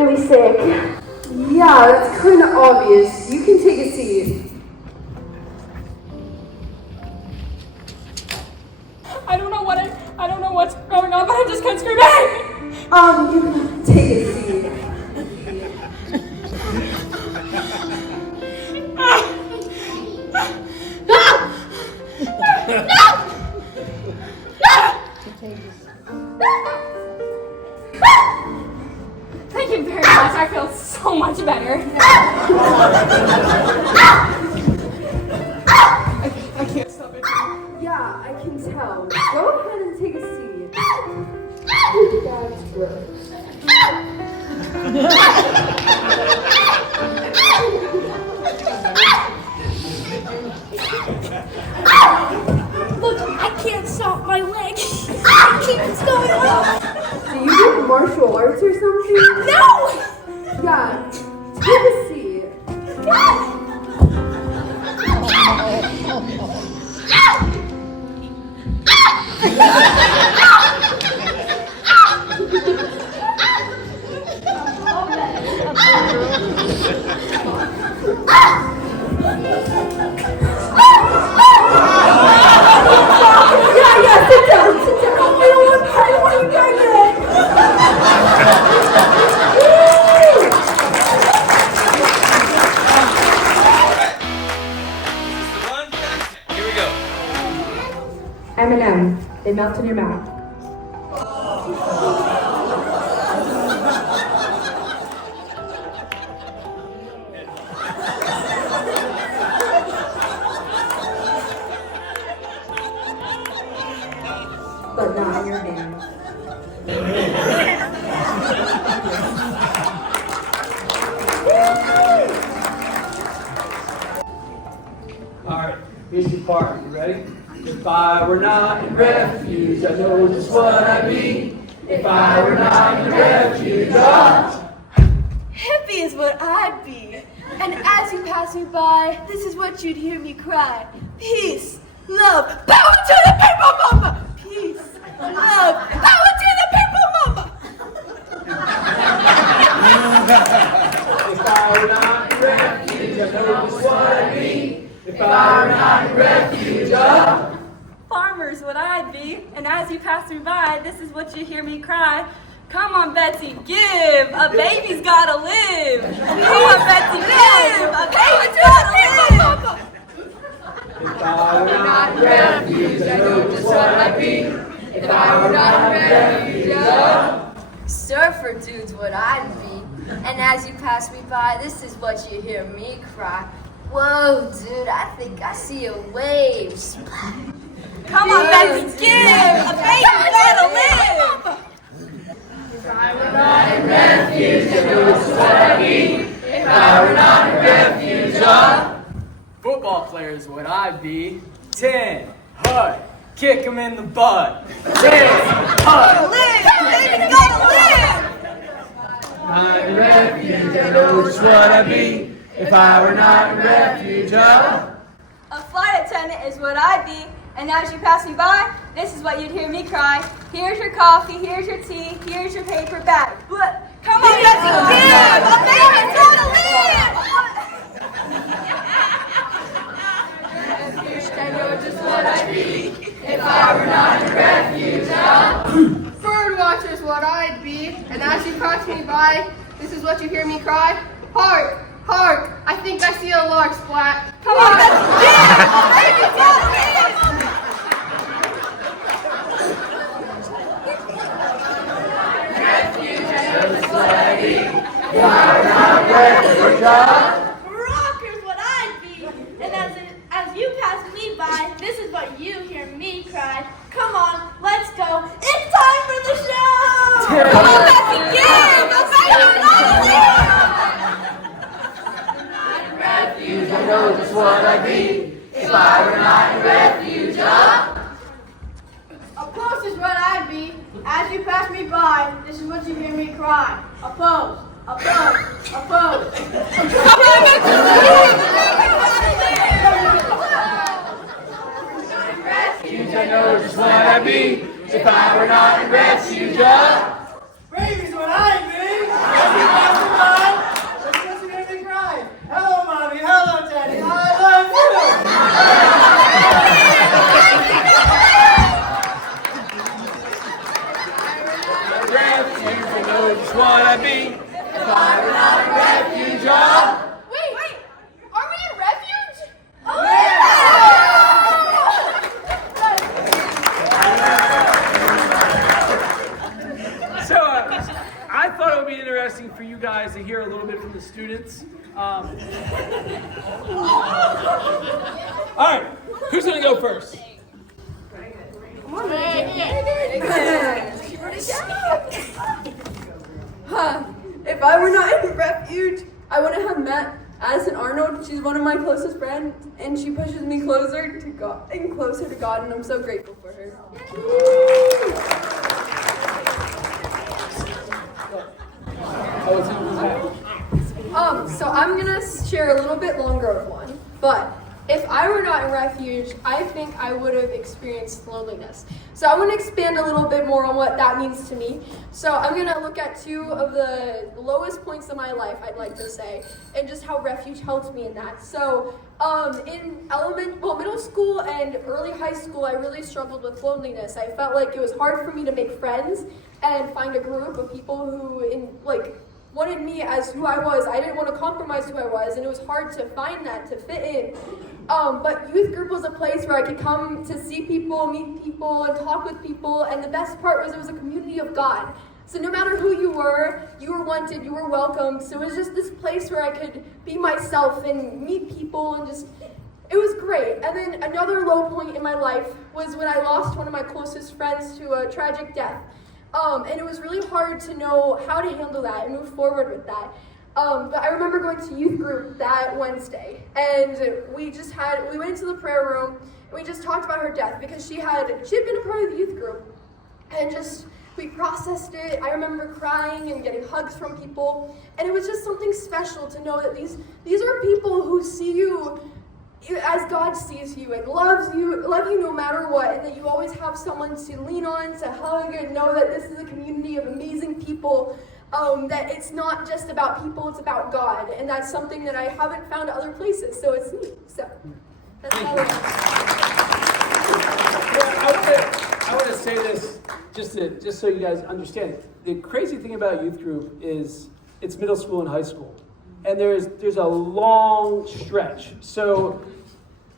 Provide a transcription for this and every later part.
really sick. Yeah, that's kind of obvious. You can take a seat. I don't know what's going on, but I just can't scream. Hey! You can take a seat. Thank you very much. I feel so much better. I can't stop it. Yeah, I can tell. Go ahead and take a seat. That's gross. Look, I can't stop my leg. It keeps going on. Do you do martial arts or something? No! Yeah, take a seat. Yeah, sit down. I don't want you guys in. Here we go. M&M. They melt in your mouth. But not in your hands. Alright, here's your part. You ready? If I were not in refuge, I know just what I'd be. If I were not in refuge, Hippie is what I'd be. And as you pass me by, this is what you'd hear me cry. Peace, love, power to the people, mama! Peace, love, power to the people, mama! If I were not in refuge, I know just what I'd be. If I were not in refuge, Farmer's what I'd be, and as you pass me by, this is what you hear me cry. Come on, Betsy, give! A baby's gotta live! Come on, Betsy, give! A baby's gotta live! if I were not in refuge, I know just what I'd be. If I were not in refuge, Surfer dude's what I'd be. And as you pass me by, this is what you hear me cry. Whoa, dude, I think I see a wave. Come on, Betsy, give! A baby's gotta live! if I were not in refuge, I know just what I'd be. If I were not in refuge, football player's what I'd be. 10, hut, kick him in the butt. 10, hut. Baby's gotta live! Not in refuge, I know just what I'd be. If I were not in refuge, A flight attendant is what I'd be, and as you pass me by, this is what you'd hear me cry. Here's your coffee, here's your tea, here's your paper bag. But come on, Betsy, give! A baby's gotta live! I know just what I'd be if I were not in refuge. Bird watcher's what I'd be, and as you pass me by, this is what you hear me cry. Hark, hark, I think I see a lark splat. Come on, Betsy, give! A baby's gotta live! Rocker's what I'd be, and as you pass me by, this is what you hear me cry. Come on, let's go. It's time for the show! Come on, Betsy, give! A baby's gotta live! refuge, I know just what I'd be. If I were not in refuge, A post is what I'd be. As you pass me by, this is what you hear me cry. A post, a post, a post. Come on, Betsy, give! refuge, I know just what I'd be. If I were not in refuge, Baby's what I'd be. it would be interesting for you guys to hear a little bit from the students. All right, who's going to go first? If I were not in Refuge, I wouldn't have met Addison Arnold. She's one of my closest friends, and she pushes me closer to God and closer to God, and I'm so grateful for her. So I'm gonna share a little bit longer of one, but if I were not in Refuge, I think I would have experienced loneliness. So I want to expand a little bit more on what that means to me. So I'm gonna look at two of the lowest points of my life, I'd like to say, and just how Refuge helped me in that. So in middle school and early high school, I really struggled with loneliness. I felt like it was hard for me to make friends and find a group of people who wanted me as who I was. I didn't want to compromise who I was, and it was hard to find that, to fit in. But youth group was a place where I could come to see people, meet people, and talk with people, and the best part was it was a community of God. So no matter who you were wanted, you were welcomed. So it was just this place where I could be myself and meet people, and it was great. And then another low point in my life was when I lost one of my closest friends to a tragic death. And it was really hard to know how to handle that and move forward with that. But I remember going to youth group that Wednesday, and we went into the prayer room, and we just talked about her death because she had been a part of the youth group, and we processed it. I remember crying and getting hugs from people, and it was just something special to know that these are people who see you as God sees you and love you no matter what, and that you always have someone to lean on, to hug, and know that this is a community of amazing people, that it's not just about people, it's about God, and that's something that I haven't found other places, so it's neat. So that's all I want to say this just so you guys understand. The crazy thing about youth group is it's middle school and high school. And there's a long stretch. So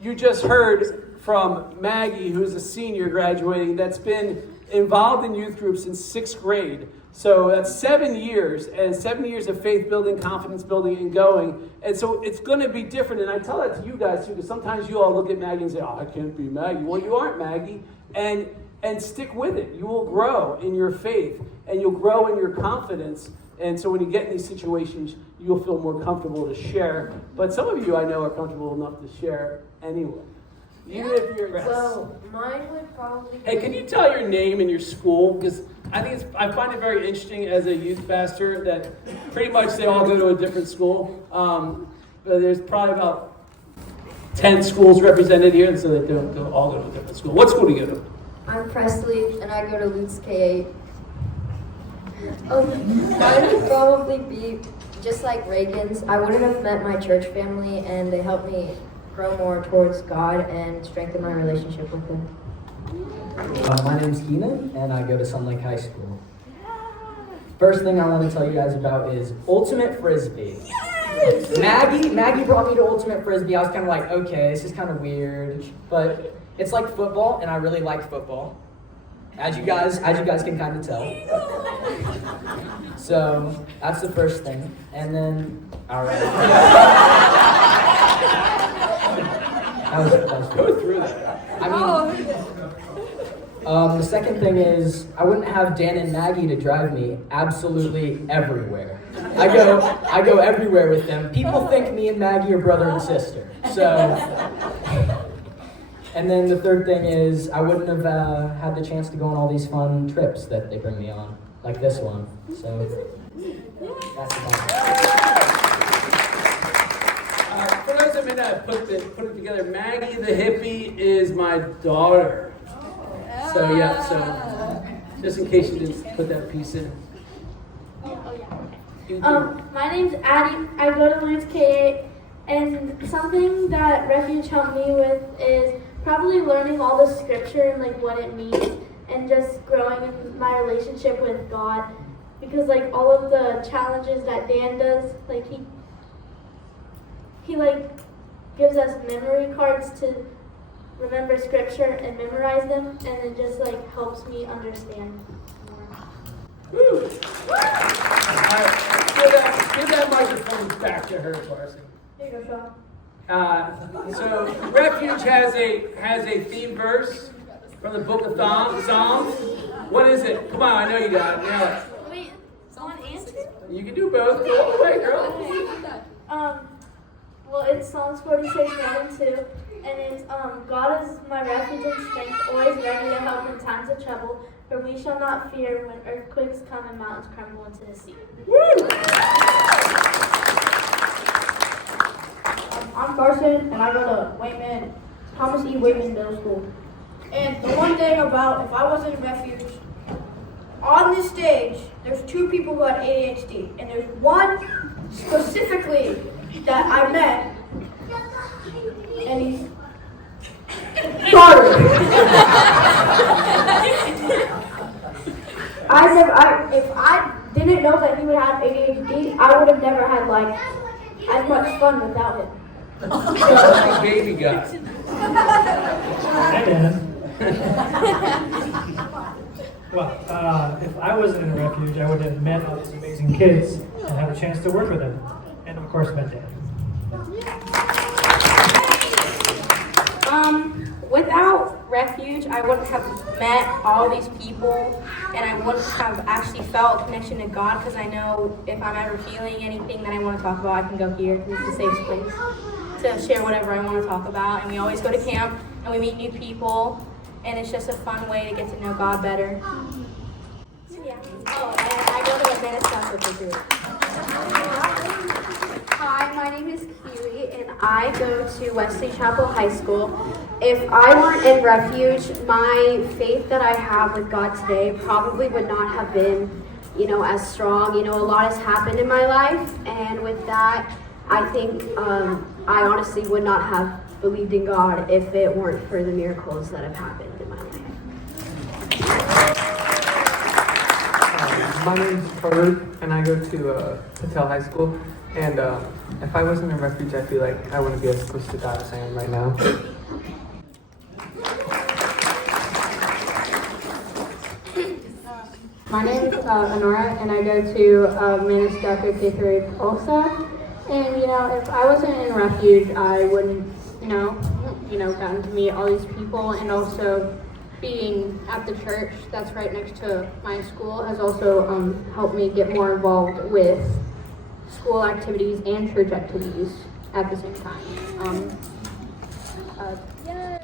you just heard from Maggie, who's a senior graduating, that's been involved in youth groups since 6th grade. So that's 7 years, and 7 years of faith building, confidence building, and going. And so it's going to be different. And I tell that to you guys too, because sometimes you all look at Maggie and say, "Oh, I can't be Maggie." Well, you aren't Maggie, and stick with it. You will grow in your faith, and you'll grow in your confidence. And so when you get in these situations, you'll feel more comfortable to share. But some of you I know are comfortable enough to share anyway. Even if you're So mine would probably be... Hey, can you tell your name and your school? Because I find it very interesting as a youth pastor that pretty much they all go to a different school. But there's probably about 10 schools represented here, and so they don't all go to a different school. What school do you go to? I'm Presley, and I go to Lutz K8. Mine would probably be just like Reagan's. I wouldn't have met my church family, and they helped me grow more towards God and strengthen my relationship with Him. My name's Keenan, and I go to Sun Lake High School. First thing I want to tell you guys about is Ultimate Frisbee. Yes! Maggie brought me to Ultimate Frisbee. I was kind of like, okay, this is kind of weird, but it's like football, and I really like football. As you guys can kind of tell. So that's the first thing, and then all right. that was Go through that. I mean, the second thing is I wouldn't have Dan and Maggie to drive me absolutely everywhere. I go everywhere with them. People think me and Maggie are brother and sister. So. And then the third thing is I wouldn't have had the chance to go on all these fun trips that they bring me on, like this one. So that's about it. For those that may not have put it together, Maggie the hippie is my daughter. So just in case you didn't put that piece in. My name's Addie. I go to Lutz K8, and something that Refuge helped me with is probably learning all the scripture and like what it means, and just growing in my relationship with God, because like all of the challenges that Dan does, like he like gives us memory cards to remember scripture and memorize them, and it just like helps me understand more. Woo. All right, give that microphone back to her, Larson. Here you go, Sean. So Refuge has a theme verse from the book of Psalms. What is it? Come on, I know you got it. Nail it. Wait, someone answer? You can do both. Go all the way, girl. Well, it's Psalms 46, 1 and 2, and it's, God is my refuge and strength, always ready to help in times of trouble, for we shall not fear when earthquakes come and mountains crumble into the sea. I'm Carson, and I go to Wayman, Thomas E. Wayman Middle School. And the one thing about if I wasn't in Refuge, on this stage, there's 2 people who had ADHD, and there's one specifically that I met, and he's sorry. If I didn't know that he would have ADHD, I would have never had like as much fun without him. Like baby guy. Well, if I wasn't in Refuge, I would have met all these amazing kids and had a chance to work with them. And of course, met Dan. Without Refuge, I wouldn't have met all these people, and I wouldn't have actually felt a connection to God, because I know if I'm ever feeling anything that I want to talk about, I can go here, because it's a safe place to share whatever I want to talk about. And we always go to camp, and we meet new people, and it's just a fun way to get to know God better. Yeah. Oh, and I go to Advanced Gospel group. Hi, my name is Keely, and I go to Wesley Chapel High School. If I weren't in Refuge, my faith that I have with God today probably would not have been, as strong. A lot has happened in my life, and with that, I think I honestly would not have believed in God if it weren't for the miracles that have happened in my life. My name is Carter, and I go to Patel High School. And if I wasn't in Refuge, I feel like I wouldn't be as close to God as I am right now. My name is Honora, and I go to Maniscalco K-3 also. And if I wasn't in Refuge, I wouldn't, gotten to meet all these people, and also being at the church that's right next to my school has also helped me get more involved with school activities and church activities at the same time. Yay!